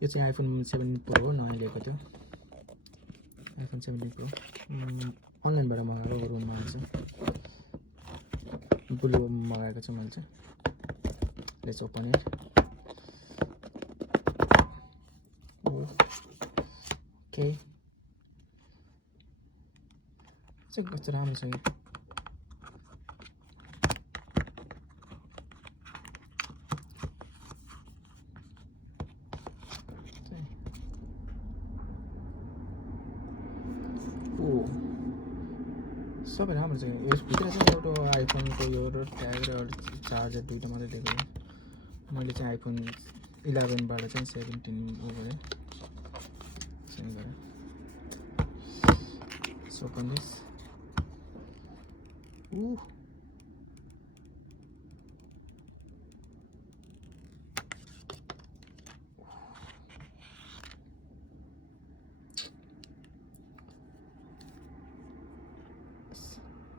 यो चाहिँ iPhone 17 pro हो, नयाँ ल्याएको थियो आइफोन 17 प्रो। अनलाइनबाट मगाएको, रुममा चाहिँ ब्लू मगाएको छु मैले चाहिँ। Let's open it. ओके, चाहिँ कस्तो राम्रो छ कि। सबै राम्रो छ। यसभित्र चाहिँ एउटा आइफोनको यो र ट्याग र चार्जर दुइटा मात्रै दिएको हो। मैले चाहिँ आइफोन 11बाट चाहिँ 17 उ गरेँ, चेन्ज गरेँ। So open this.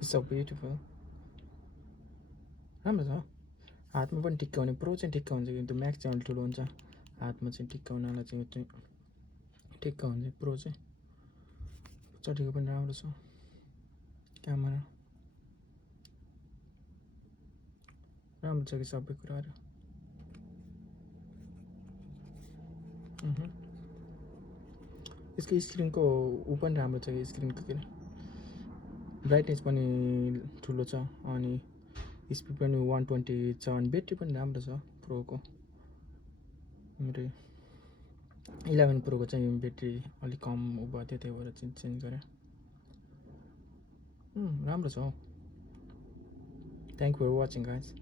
It's so beautiful. राम्रो छ। हातमा पनि टिक्काउने, प्रो चाहिँ टिक्का हुन्छ किन्तु म्याक्स चाहिँ अलिक ठुलो हुन्छ। हातमा चाहिँ टिक्काउनलाई चाहिँ टिक्का हुन्छ। प्रो चाहिँ चटेको पनि राम्रो छ। क्यामेरा राम्रो छ कि सबै कुराहरू। यसको स्क्रिनको ऊ पनि राम्रो छ कि, स्क्रिनको के ब्राइटनेस पनि ठुलो छ अनि स्पिड पनि 120 छ अनि ब्याट्री पनि राम्रो छ प्रोको। मेरो 11 प्रोको चाहिँ ब्याट्री अलिक कम उ भएको थियो, त्यही भएर चाहिँ चेन्ज गरेँ। राम्रो छ। Thank for watching guys.